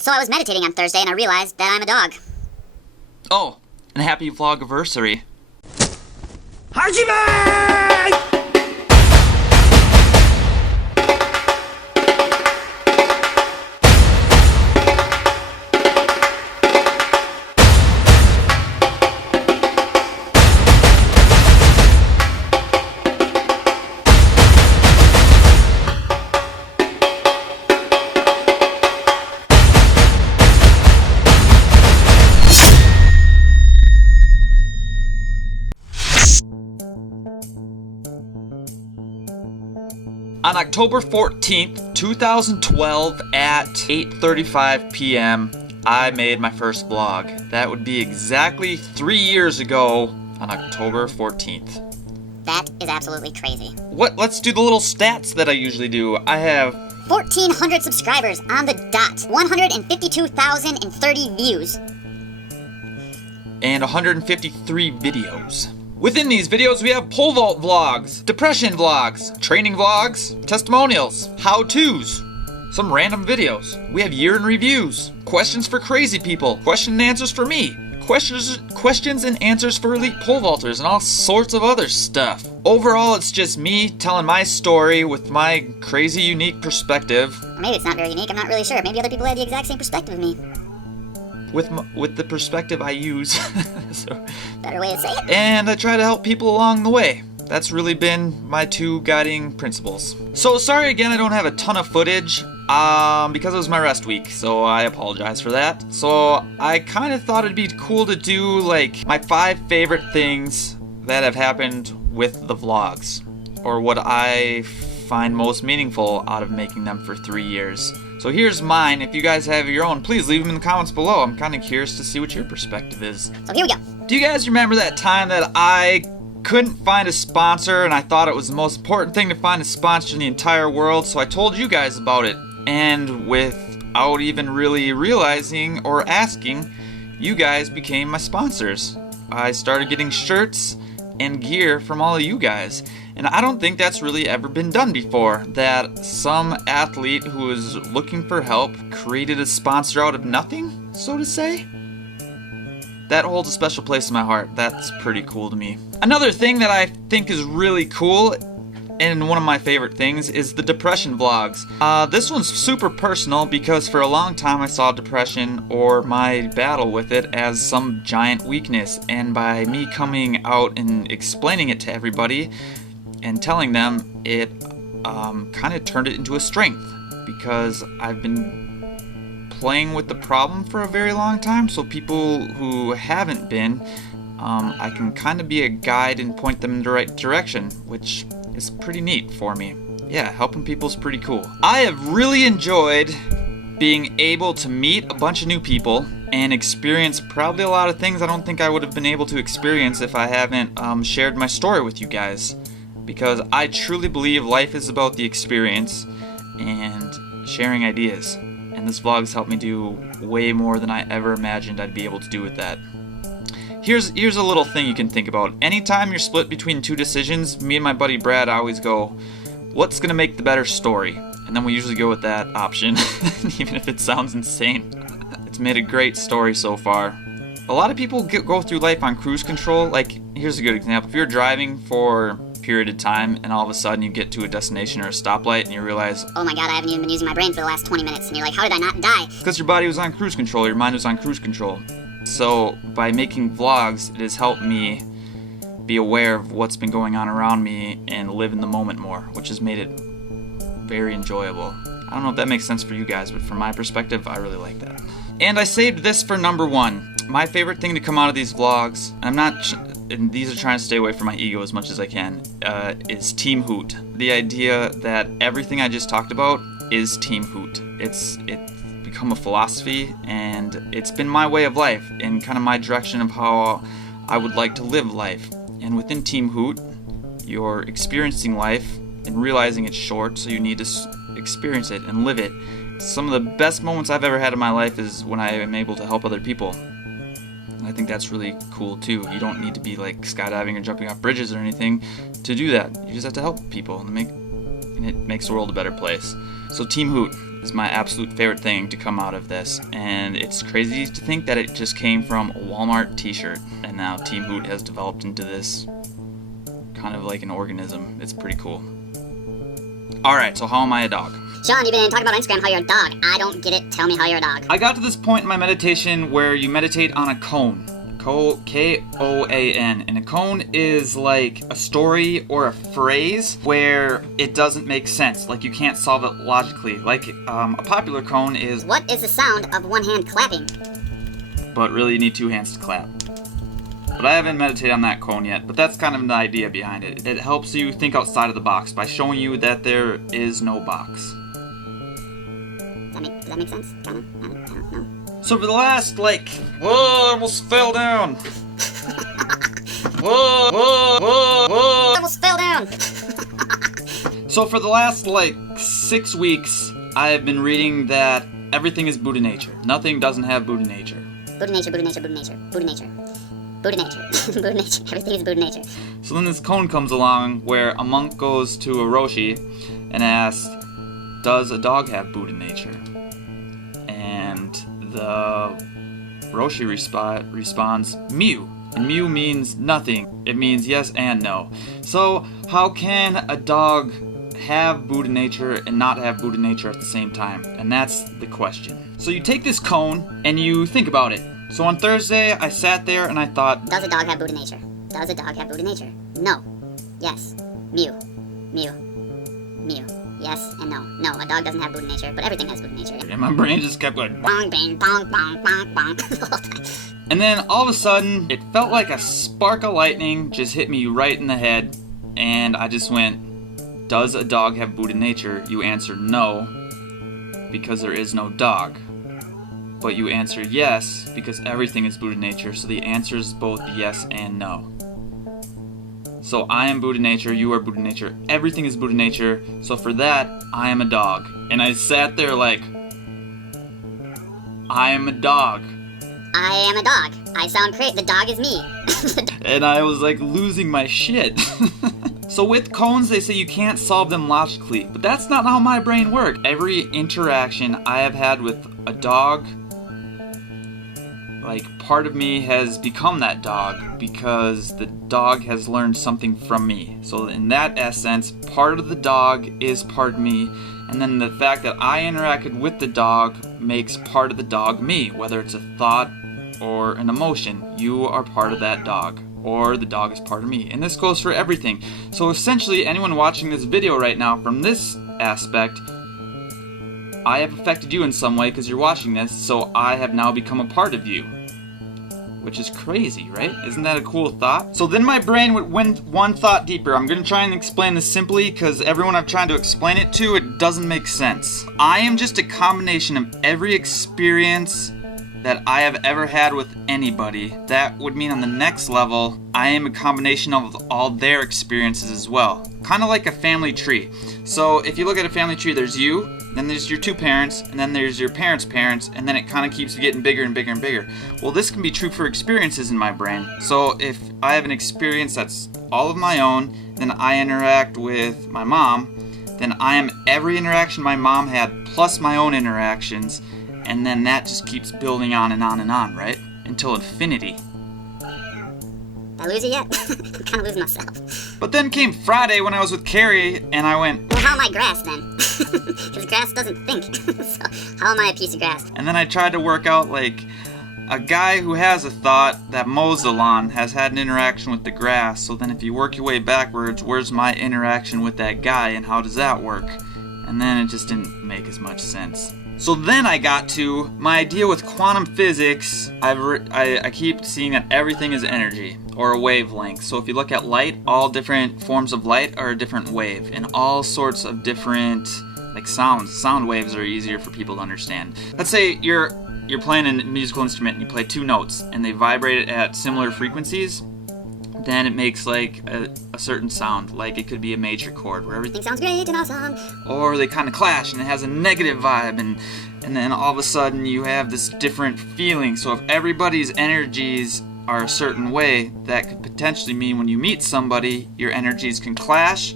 So I was meditating on Thursday and I realized that I'm a dog. Oh, and happy Vlogiversary. Hajime! On October 14th, 2012 at 8:35 p.m., I made my first vlog. That would be exactly 3 years ago on October 14th. That is absolutely crazy. What? Let's do the little stats that I usually do. I have 1,400 subscribers on the dot. 152,030 views. and 153 videos. Within these videos, we have pole vault vlogs, depression vlogs, training vlogs, testimonials, how-tos, some random videos. We have year in reviews, questions for crazy people, question and answers for me, questions and answers for elite pole vaulters, and all sorts of other stuff. Overall, it's just me telling my story with my crazy, unique perspective. Or maybe it's not very unique, I'm not really sure. Maybe other people had the exact same perspective of me. With the perspective I use. So, Better way to say it. and I try to help people along the way. That's really been my two guiding principles. So sorry again I don't have a ton of footage because it was my rest week, so I apologize for that. So I kind of thought it'd be cool to do like my 5 favorite things that have happened with the vlogs, or what I find most meaningful out of making them for 3 years. So here's mine. If you guys have your own, please leave them in the comments below. I'm kind of curious to see what your perspective is. So here we go. Do you guys remember that time that I couldn't find a sponsor and I thought it was the most important thing to find a sponsor in the entire world, so I told you guys about it. And without even really realizing or asking, you guys became my sponsors. I started getting shirts and gear from all of you guys. And I don't think that's really ever been done before, that some athlete who is looking for help created a sponsor out of nothing, so to say. That holds a special place in my heart. That's pretty cool to me. Another thing that I think is really cool, and one of my favorite things, is the depression vlogs. This one's super personal because for a long time I saw depression, or my battle with it, as some giant weakness. And by me coming out and explaining it to everybody and telling them, it kind of turned it into a strength, because I've been playing with the problem for a very long time, so people who haven't been, I can kind of be a guide and point them in the right direction, which is pretty neat for me. Yeah, helping people is pretty cool. I have really enjoyed being able to meet a bunch of new people and experience probably a lot of things I don't think I would have been able to experience if I haven't shared my story with you guys. Because I truly believe life is about the experience and sharing ideas. And this vlog's helped me do way more than I ever imagined I'd be able to do with that. Here's a little thing you can think about. Anytime you're split between 2 decisions, me and my buddy Brad always go, what's gonna make the better story? And then we usually go with that option, even if it sounds insane. It's made a great story so far. A lot of people go through life on cruise control. Like, here's a good example. If you're driving for period of time and all of a sudden you get to a destination or a stoplight and you realize, Oh my god, I haven't even been using my brain for the last 20 minutes. And you're like, how did I not die? because your body was on cruise control, your mind was on cruise control. So by making vlogs, it has helped me be aware of what's been going on around me and live in the moment more, which has made it very enjoyable. I don't know if that makes sense for you guys, but from my perspective, I really like that. And I saved this for number 1. My favorite thing to come out of these vlogs, and these are trying to stay away from my ego as much as I can, is Team Hoot. The idea that everything I just talked about is Team Hoot. It's become a philosophy, and it's been my way of life and kind of my direction of how I would like to live life. And within Team Hoot, you're experiencing life and realizing it's short, so you need to experience it and live it. Some of the best moments I've ever had in my life is when I am able to help other people. And I think that's really cool too. You don't need to be like skydiving or jumping off bridges or anything to do that. You just have to help people, and it makes the world a better place. So Team Hoot, is my absolute favorite thing to come out of this, and it's crazy to think that it just came from a Walmart t-shirt, and now Team Hoot has developed into this kind of like an organism. It's pretty cool. Alright, so how am I a dog? Shawn, you've been talking about on Instagram how you're a dog. I don't get it. Tell me how you're a dog. I got to this point in my meditation where you meditate on a koan. K-O-A-N. And a koan is like a story or a phrase where it doesn't make sense. Like you can't solve it logically. Like a popular koan is, what is the sound of one hand clapping? But really you need two hands to clap. But I haven't meditated on that koan yet, but that's kind of the idea behind it. It helps you think outside of the box by showing you that there is no box. Does that make sense? Kinda? I don't know. So for the last, whoa, I almost fell down. Whoa, whoa, whoa, whoa. I almost fell down. So for the last, 6 weeks, I have been reading that everything is Buddha nature. Nothing doesn't have Buddha nature. Buddha nature, Buddha nature, Buddha nature, Buddha nature. Buddha nature. Buddha nature. Everything is Buddha nature. So then this koan comes along where a monk goes to a Roshi and asks, does a dog have Buddha nature? And the Roshi responds, mew. And mew means nothing. It means yes and no. So how can a dog have Buddha nature and not have Buddha nature at the same time? And that's the question. So you take this koan and you think about it. So on Thursday, I sat there and I thought, does a dog have Buddha nature? Does a dog have Buddha nature? No. Yes. Mew. Mew. Mew. Yes and no. No, a dog doesn't have Buddha nature, but everything has Buddha nature. And my brain just kept going, bong, bang, bong, bong, bong, bong, the whole time. And then all of a sudden, it felt like a spark of lightning just hit me right in the head, and I just went, does a dog have Buddha nature? You answer no, because there is no dog. But you answer yes, because everything is Buddha nature, so the answer is both yes and no. So I am Buddha nature, you are Buddha nature, everything is Buddha nature, so for that, I am a dog. And I sat there like, I am a dog. I am a dog. I sound crazy. The dog is me. And I was like losing my shit. So with koans, they say you can't solve them logically, but that's not how my brain works. Every interaction I have had with a dog, part of me has become that dog because the dog has learned something from me. So in that essence, part of the dog is part of me, and then the fact that I interacted with the dog makes part of the dog me, whether it's a thought or an emotion. You are part of that dog, or the dog is part of me. And this goes for everything. So essentially, anyone watching this video right now from this aspect, I have affected you in some way because you're watching this, so I have now become a part of you. Which is crazy, right? Isn't that a cool thought? So then my brain went one thought deeper. I'm gonna try and explain this simply because everyone I've tried to explain it to, it doesn't make sense. I am just a combination of every experience that I have ever had with anybody. That would mean on the next level, I am a combination of all their experiences as well. Kind of like a family tree. So if you look at a family tree, there's you, then there's your two parents, and then there's your parents' parents, and then it kind of keeps getting bigger and bigger and bigger. Well, this can be true for experiences in my brain. So if I have an experience that's all of my own, then I interact with my mom, then I am every interaction my mom had plus my own interactions, and then that just keeps building on and on and on, right? Until infinity. Did I lose it yet? I'm kind of losing myself. But then came Friday when I was with Carrie, and I went, well, how am I grass then? Because grass doesn't think. So how am I a piece of grass? And then I tried to work out like a guy who has a thought that mows the lawn has had an interaction with the grass. So then if you work your way backwards, where's my interaction with that guy and how does that work? And then it just didn't make as much sense. So then I got to my idea with quantum physics. I keep seeing that everything is energy or a wavelength. So if you look at light, all different forms of light are a different wave, and all sorts of different sound waves are easier for people to understand. Let's say you're playing a musical instrument and you play two notes and they vibrate at similar frequencies. Then it makes like a certain sound, like it could be a major chord where everything sounds great and awesome. Or they kind of clash and it has a negative vibe, and then all of a sudden you have this different feeling. So if everybody's energies are a certain way, that could potentially mean when you meet somebody, your energies can clash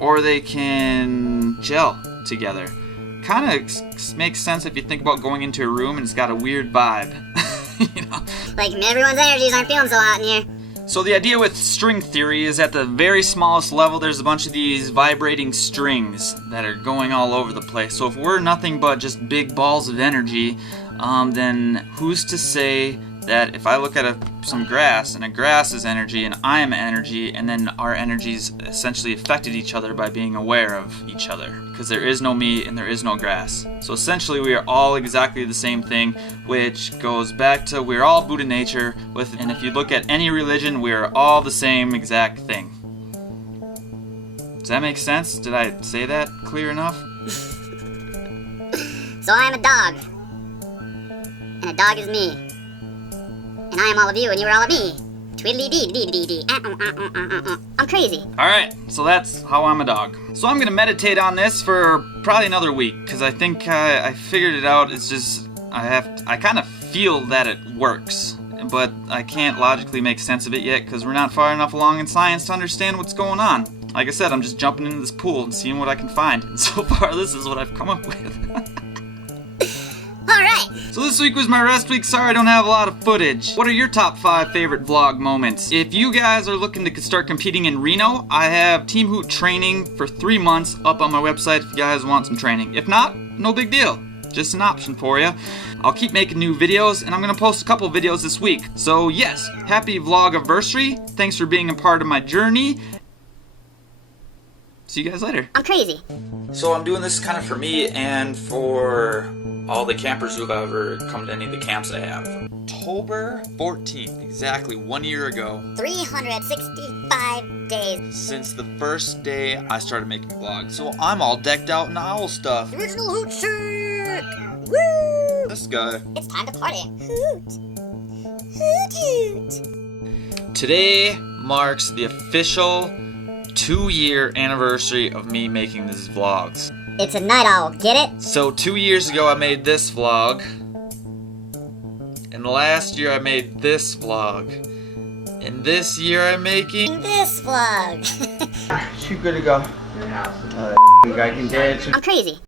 or they can gel together. kind of makes sense if you think about going into a room and it's got a weird vibe. You know? Like everyone's energies aren't feeling so hot in here. So the idea with string theory is at the very smallest level there's a bunch of these vibrating strings that are going all over the place. So if we're nothing but just big balls of energy, then who's to say that if I look at some grass and a grass is energy and I am energy, and then our energies essentially affected each other by being aware of each other, because there is no me and there is no grass. So essentially we are all exactly the same thing, which goes back to we're all Buddha nature, and if you look at any religion, we are all the same exact thing. Does that make sense? Did I say that clear enough? So I am a dog. And a dog is me. And I am all of you, and you are all of me. Tweedly-dee-dee-dee-dee. I'm crazy. Alright, so that's how I'm a dog. So I'm going to meditate on this for probably another week, because I think I figured it out. It's just, I kind of feel that it works, but I can't logically make sense of it yet, because we're not far enough along in science to understand what's going on. Like I said, I'm just jumping into this pool and seeing what I can find, and so far this is what I've come up with. Alright. So this week was my rest week. Sorry I don't have a lot of footage. What are your top 5 favorite vlog moments? If you guys are looking to start competing in Reno, I have Team Hoot training for 3 months up on my website if you guys want some training. If not, no big deal. Just an option for you. I'll keep making new videos, and I'm going to post a couple videos this week. So yes, happy Vlogiversary. Thanks for being a part of my journey. See you guys later. I'm crazy. So I'm doing this kind of for me and for all the campers who've ever come to any of the camps I have. October 14th, exactly 1 year ago. 365 days. Since the first day I started making vlogs. So I'm all decked out in owl stuff. The original Hoot shirt. Woo! This guy. It's time to party. Hoot. Hoot hoot. Today marks the official 2-year anniversary of me making these vlogs. It's a night owl, get it? So 2 years ago I made this vlog, and last year I made this vlog, and this year I'm making this vlog. She's good to go. Guy can dance. I'm crazy.